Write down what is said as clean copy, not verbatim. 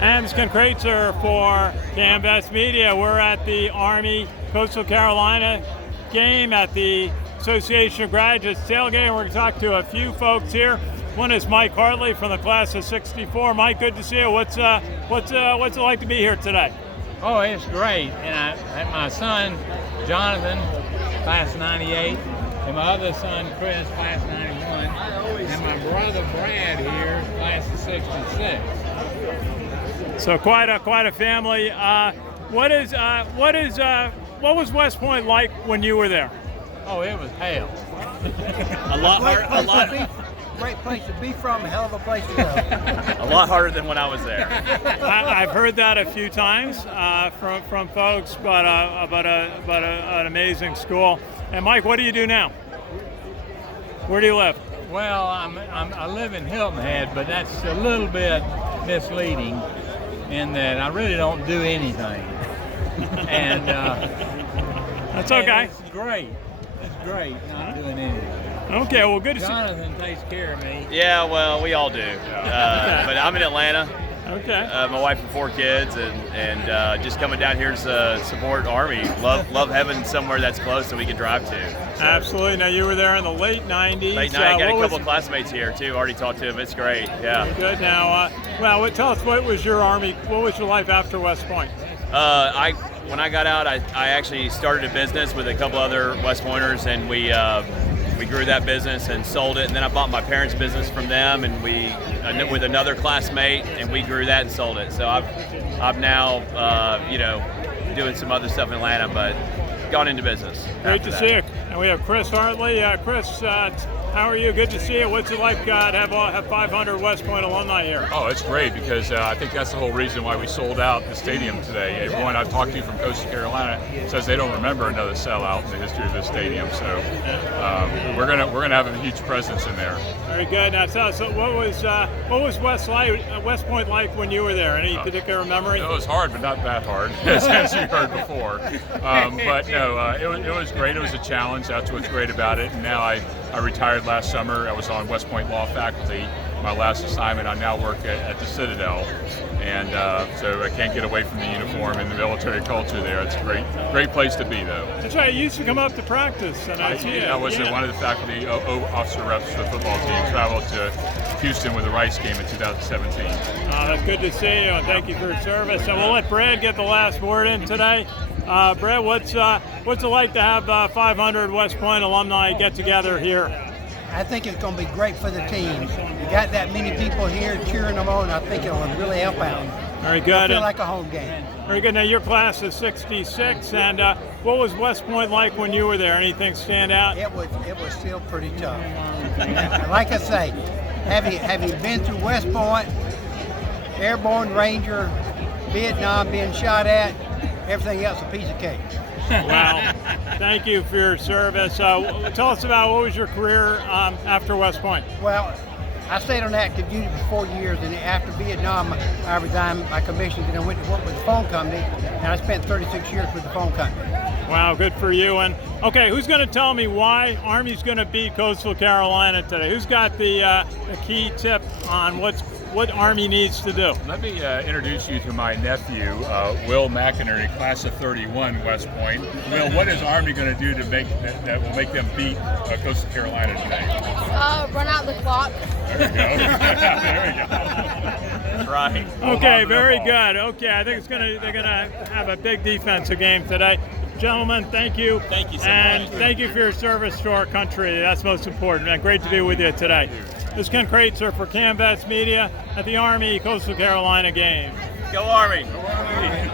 And this is Ken Kraetzer for CaMMVets Media. We're at the Army Coastal Carolina game at the Association of Graduates Tailgate, and we're going to talk to a few folks here. One is Mike Hartley from the class of '64. Mike, good to see you. What's it like to be here today? Oh, it's great. And I had my son, Jonathan, class '98, and my other son, Chris, class '91, and my brother, Brad, here, class of '66. So quite a family. What was West Point like when you were there? Oh, it was hell. Great place to be from, a hell of a place to go. A lot harder than when I was there. I've heard that a few times from folks, but an amazing school. And Mike, what do you do now? Where do you live? Well, I live in Hilton Head, but that's a little bit misleading in that I really don't do anything. And that's okay. It's great. It's great not doing anything. Okay, well, good to see. Jonathan takes care of me. Yeah, well, we all do. But I'm in Atlanta. Okay. My wife and 4 kids, and just coming down here to support Army. Love having somewhere that's close that we can drive to. So. Absolutely. Now, you were there in the late '90s. Late night. Got a couple of classmates here too. Already talked to them. It's great. Yeah. Good. Now, tell us, what was your life after West Point? When I got out, I actually started a business with a couple other West Pointers, and we grew that business and sold it. And then I bought my parents' business from them, and with another classmate, and we grew that and sold it. So I've now doing some other stuff in Atlanta, but gone into business. Great to see you. And we have Chris Hartley. Chris, how are you? Good to see you. What's it like to have 500 West Point alumni here? Oh, it's great because I think that's the whole reason why we sold out the stadium today. Everyone I've talked to from Coastal Carolina says they don't remember another sellout in the history of this stadium. So we're gonna have a huge presence in there. Very good. Now, so what was West Point like when you were there? Any particular memory? It was hard, but not that hard, as you heard before. But no, it was great. It was a challenge. That's what's great about it. And now I retired last summer. I was on West Point Law faculty. My last assignment, I now work at the Citadel. And so I can't get away from the uniform and the military culture there. It's a great place to be, though. That's right. You used to come up to practice. And I was one of the faculty officer reps for the football team. Traveled to Houston with the Rice game in 2017. That's good to see you, and thank you for your service. And we'll let Brad get the last word in today. Brad, what's it like to have 500 West Point alumni get together here? I think it's going to be great for the team. You got that many people here cheering them on. I think it'll really help out. Very good. It'll feel like a home game. Very good. Now, your class is '66, and what was West Point like when you were there? Anything stand out? It was still pretty tough. Like I say, having been through West Point, Airborne, Ranger, Vietnam, being shot at, everything else a piece of cake. Wow. Thank you for your service. Tell us about what was your career after West Point? Well, I stayed on active duty for 4 years, and after Vietnam, I resigned my commission and I went to work with the phone company, and I spent 36 years with the phone company. Wow, good for you. And okay, who's going to tell me why Army's going to beat Coastal Carolina today? Who's got the key tip on what Army needs to do? Let me introduce you to my nephew, Will McInerney, class of *31, West Point. Will, what is Army going to do to make that will make them beat Coastal Carolina today? Run out the clock. There we go. There we go. That's right. Okay, very good. Okay, I think they're gonna have a big defensive game today. Gentlemen, thank you. Thank you so much. And thank you for your service to our country. That's most important. And great to be with you today. This is Ken Kraetzer for CaMMVets Media at the Army Coastal Carolina game. Go Army. Go Army.